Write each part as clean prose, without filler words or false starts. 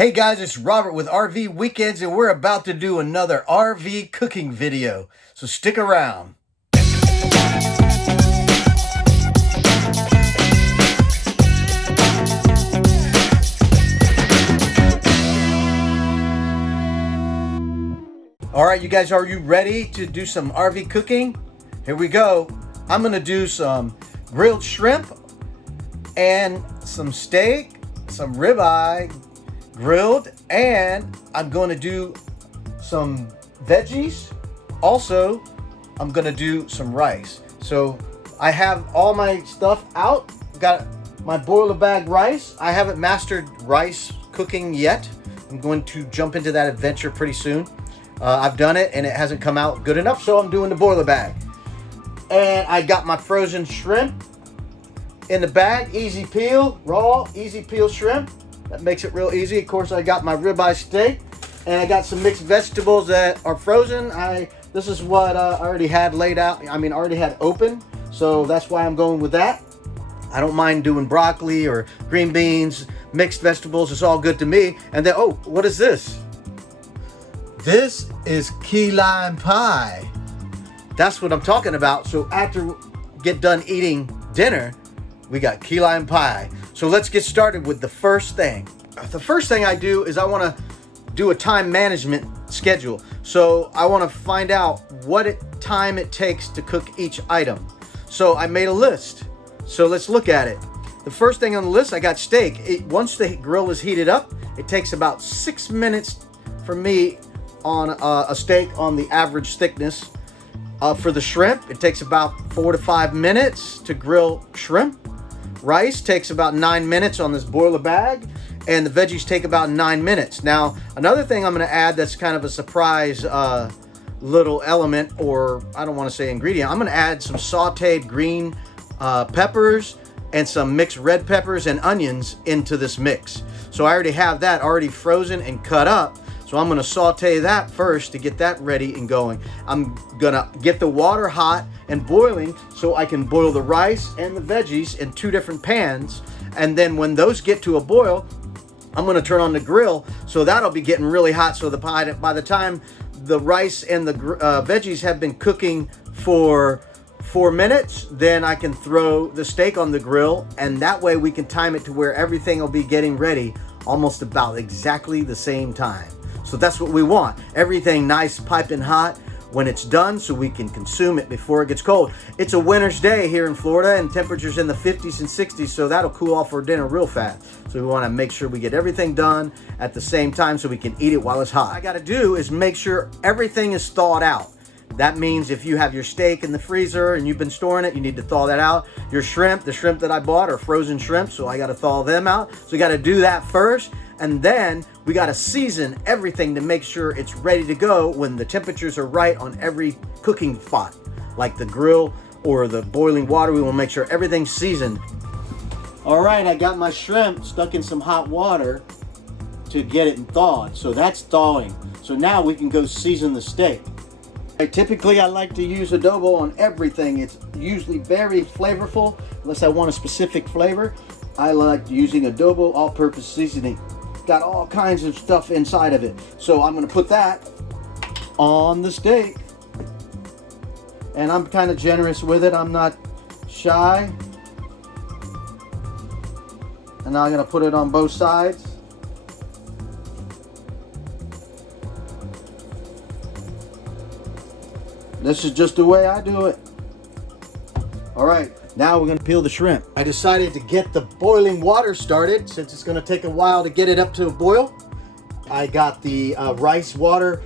Hey guys, it's Robert with RV Weekends, and we're about to do another RV cooking video, so stick around. Alright, you guys, are you ready to do some RV cooking? Here we go. I'm going to do some grilled shrimp and some steak, some ribeye grilled, and I'm going to do some veggies. Also, I'm going to do some rice. So I have all my stuff out. Got my boiler bag rice. I haven't mastered rice cooking yet. I'm going to jump into that adventure pretty soon. I've done it and it hasn't come out good enough, so I'm doing the boiler bag. And I got my frozen shrimp in the bag, easy peel, raw, easy peel shrimp. That makes it real easy. Of course, I got my ribeye steak, and I got some mixed vegetables that are frozen. This is what I already had laid out. I mean, already had open, so that's why I'm going with that. I don't mind doing broccoli or green beans, mixed vegetables. It's all good to me. And then, oh, what is this? This is key lime pie. That's what I'm talking about. So after we get done eating dinner, we got key lime pie. So let's get started with the first thing. The first thing I do is I want to do a time management schedule. So I want to find out what time it takes to cook each item. So I made a list. So let's look at it. The first thing on the list, I got steak. Once the grill is heated up, it takes about 6 minutes for me on a steak on the average thickness. For the shrimp, it takes about 4 to 5 minutes to grill shrimp. Rice takes about 9 minutes on this boiler bag, and the veggies take about 9 minutes. Now, another thing I'm going to add that's kind of a surprise little element, or I don't want to say ingredient, I'm going to add some sauteed green peppers and some mixed red peppers and onions into this mix. So I already have that already frozen and cut up. So I'm going to saute that first to get that ready and going. I'm going to get the water hot and boiling so I can boil the rice and the veggies in 2 different pans. And then when those get to a boil, I'm going to turn on the grill. So that'll be getting really hot. So by the time the rice and the veggies have been cooking for 4 minutes, then I can throw the steak on the grill. And that way we can time it to where everything will be getting ready almost about exactly the same time. So that's what we want. Everything nice, piping hot when it's done so we can consume it before it gets cold. It's a winter's day here in Florida and temperatures in the 50s and 60s, so that'll cool off for dinner real fast. So we want to make sure we get everything done at the same time so we can eat it while it's hot. What I got to do is make sure everything is thawed out. That means if you have your steak in the freezer and you've been storing it, you need to thaw that out. Your shrimp, the shrimp that I bought are frozen shrimp, so I got to thaw them out. So you got to do that first. And then we got to season everything to make sure it's ready to go when the temperatures are right on every cooking spot, like the grill or the boiling water. We will make sure everything's seasoned. All right, I got my shrimp stuck in some hot water to get it thawed. So that's thawing. So now we can go season the steak. Typically, I like to use adobo on everything. It's usually very flavorful. Unless I want a specific flavor, I like using adobo all-purpose seasoning. Got all kinds of stuff inside of it. So I'm going to put that on the steak. And I'm kind of generous with it. I'm not shy. And now I'm going to put it on both sides. This is just the way I do it. All right, now we're gonna peel the shrimp. I decided to get the boiling water started since it's gonna take a while to get it up to a boil. I got the rice water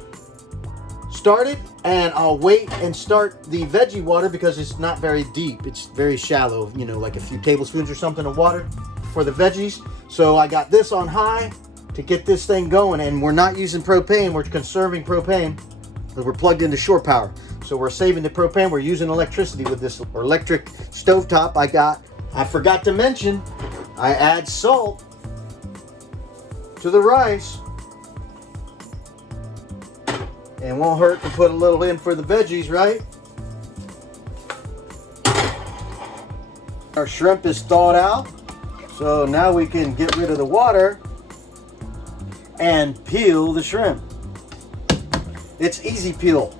started, and I'll wait and start the veggie water because it's not very deep. It's very shallow, you know, like a few tablespoons or something of water for the veggies. So I got this on high to get this thing going, and we're not using propane, we're conserving propane. We're plugged into shore power. So we're saving the propane. We're using electricity with this electric stovetop I got. I forgot to mention, I add salt to the rice. And won't hurt to put a little in for the veggies, right? Our shrimp is thawed out. So now we can get rid of the water and peel the shrimp. It's easy peel.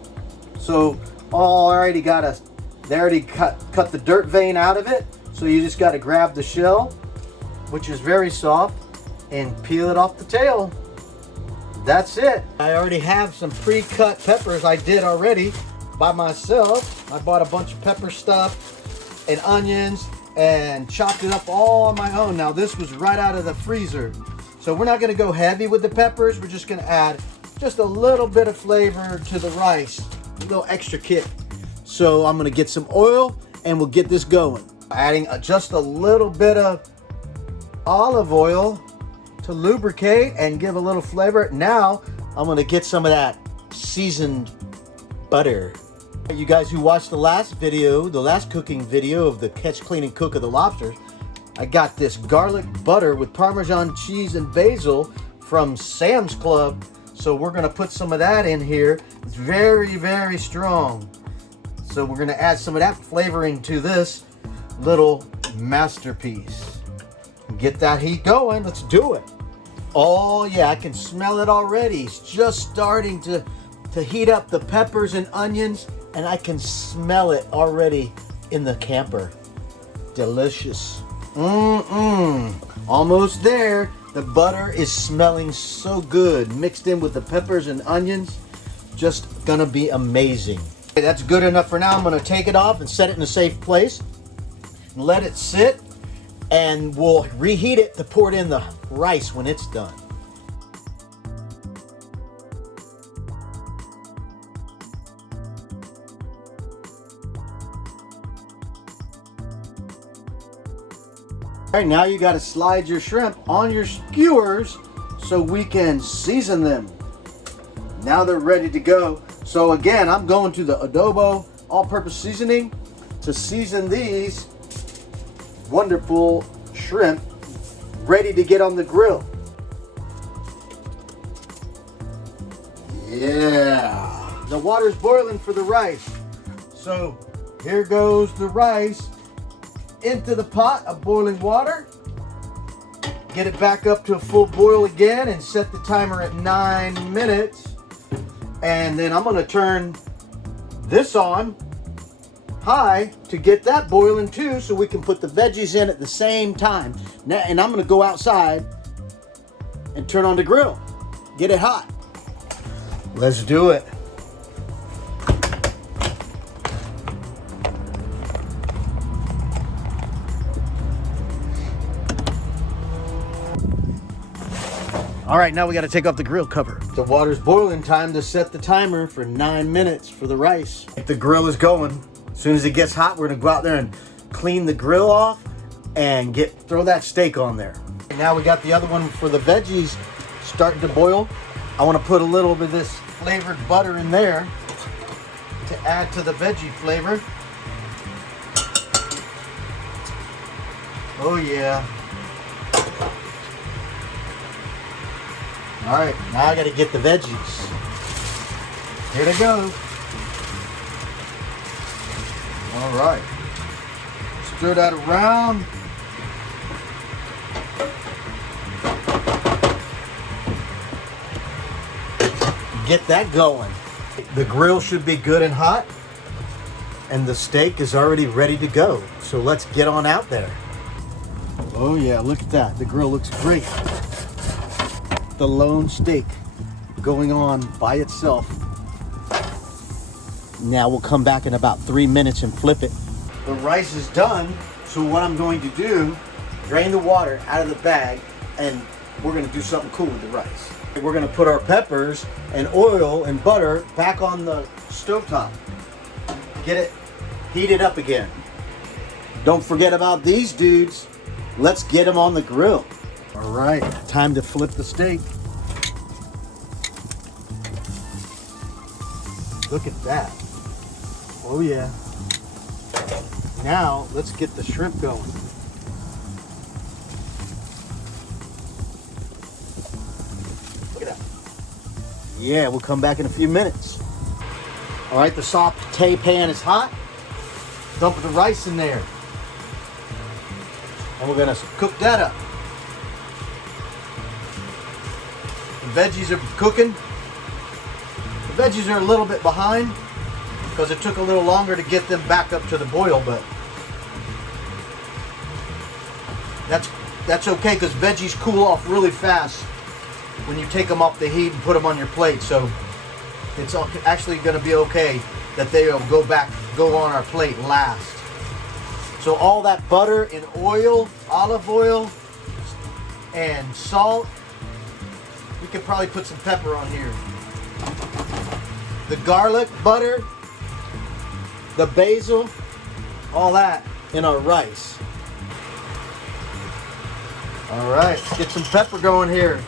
So they already cut the dirt vein out of it. So you just got to grab the shell, which is very soft, and peel it off the tail. That's it. I already have some pre-cut peppers I did already by myself. I bought a bunch of pepper stuff and onions and chopped it up all on my own. Now this was right out of the freezer. So we're not gonna go heavy with the peppers. We're just gonna add just a little bit of flavor to the rice, a little extra kick. So I'm gonna get some oil and we'll get this going. Adding just a little bit of olive oil to lubricate and give a little flavor. Now I'm gonna get some of that seasoned butter. You guys who watched the last video, the last cooking video of the catch, clean, and cook of the lobsters, I got this garlic butter with Parmesan cheese and basil from Sam's Club. So we're gonna put some of that in here. It's very, very strong. So we're gonna add some of that flavoring to this little masterpiece. Get that heat going, let's do it. Oh yeah, I can smell it already. It's just starting to heat up, the peppers and onions, and I can smell it already in the camper. Delicious. Almost there. The butter is smelling so good, mixed in with the peppers and onions. Just gonna be amazing. Okay, that's good enough for now. I'm gonna take it off and set it in a safe place and let it sit, and we'll reheat it to pour it in the rice when it's done. All right, now you got to slide your shrimp on your skewers so we can season them. Now they're ready to go. So again, I'm going to the adobo all-purpose seasoning to season these wonderful shrimp ready to get on the grill. Yeah, the water's boiling for the rice. So here goes the rice into the pot of boiling water. Get it back up to a full boil again and set the timer at 9 minutes. And then I'm gonna turn this on high to get that boiling too, so we can put the veggies in at the same time. Now, and I'm gonna go outside and turn on the grill. Get it hot. Let's do it. All right, now we got to take off the grill cover. The water's boiling, time to set the timer for 9 minutes for the rice. The grill is going. As soon as it gets hot, we're gonna go out there and clean the grill off and throw that steak on there. Now we got the other one for the veggies starting to boil. I want to put a little bit of this flavored butter in there to add to the veggie flavor. Oh yeah. All right, now I got to get the veggies. Here they go. All right. Stir that around. Get that going. The grill should be good and hot, and the steak is already ready to go. So let's get on out there. Oh yeah, look at that. The grill looks great. The lone steak going on by itself. Now we'll come back in about 3 minutes and flip it. The rice is done, so what I'm going to do, drain the water out of the bag, and we're gonna do something cool with the rice. We're gonna put our peppers and oil and butter back on the stovetop. Get it heated up again. Don't forget about these dudes. Let's get them on the grill. All right, time to flip the steak. Look at that. Oh yeah. Now, let's get the shrimp going. Look at that. Yeah, we'll come back in a few minutes. All right, the saute pan is hot. Dump the rice in there. And we're gonna cook that up. The veggies are cooking. The veggies are a little bit behind because it took a little longer to get them back up to the boil, but that's okay because veggies cool off really fast when you take them off the heat and put them on your plate. So it's actually going to be okay that they'll go on our plate last. So all that butter and oil, olive oil, and salt. We could probably put some pepper on here. The garlic, butter, the basil, all that in our rice. All right, let's get some pepper going here.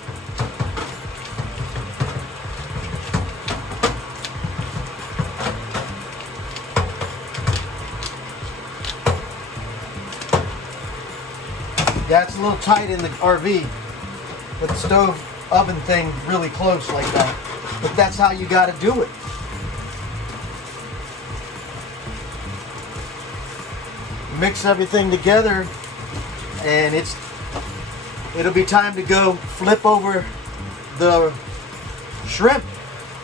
Yeah, it's a little tight in the RV with the stove oven thing really close like that. But that's how you got to do it. Mix everything together and it'll be time to go flip over the shrimp.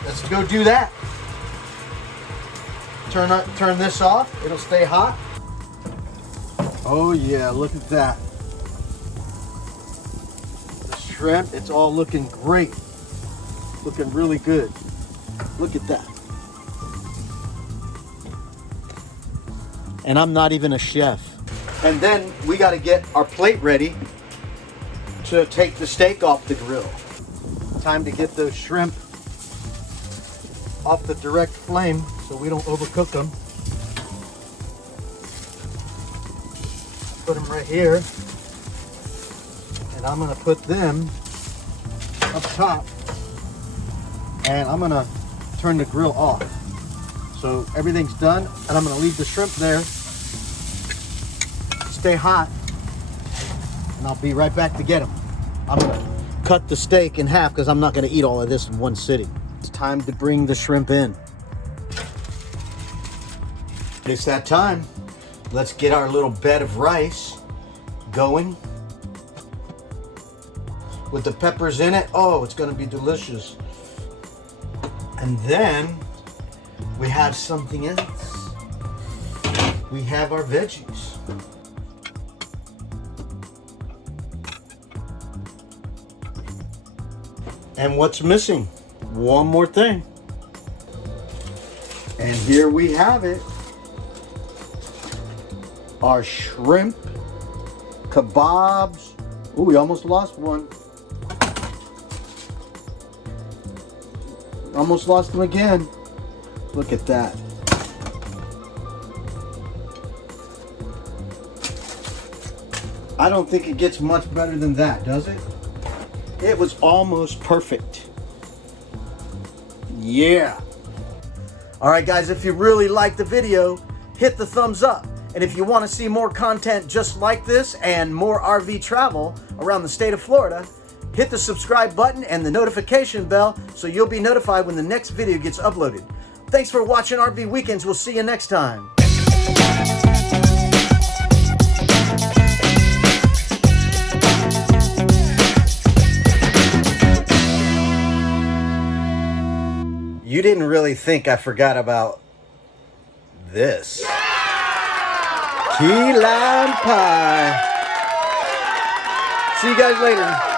Let's go do that. Turn this off. It'll stay hot. Oh yeah, look at that. Shrimp, it's all looking great, looking really good. Look at that. And I'm not even a chef. And then we got to get our plate ready to take the steak off the grill. Time to get those shrimp off the direct flame so we don't overcook them. Put them right here. And I'm going to put them up top and I'm going to turn the grill off. So everything's done and I'm going to leave the shrimp there, stay hot, and I'll be right back to get them. I'm going to cut the steak in half because I'm not going to eat all of this in one sitting. It's time to bring the shrimp in. It's that time. Let's get our little bed of rice going. With the peppers in it, oh, it's gonna be delicious. And then we have something else. We have our veggies. And what's missing? One more thing. And here we have it. Our shrimp kebabs. Ooh, we almost lost one. Almost lost them again. Look at that. I don't think it gets much better than that, does it? It was almost perfect. Yeah. All right, guys, if you really liked the video, hit the thumbs up. And if you want to see more content just like this and more RV travel around the state of Florida, hit the subscribe button and the notification bell so you'll be notified when the next video gets uploaded. Thanks for watching RV Weekends. We'll see you next time. You didn't really think I forgot about this. Yeah! Key lime pie. See you guys later.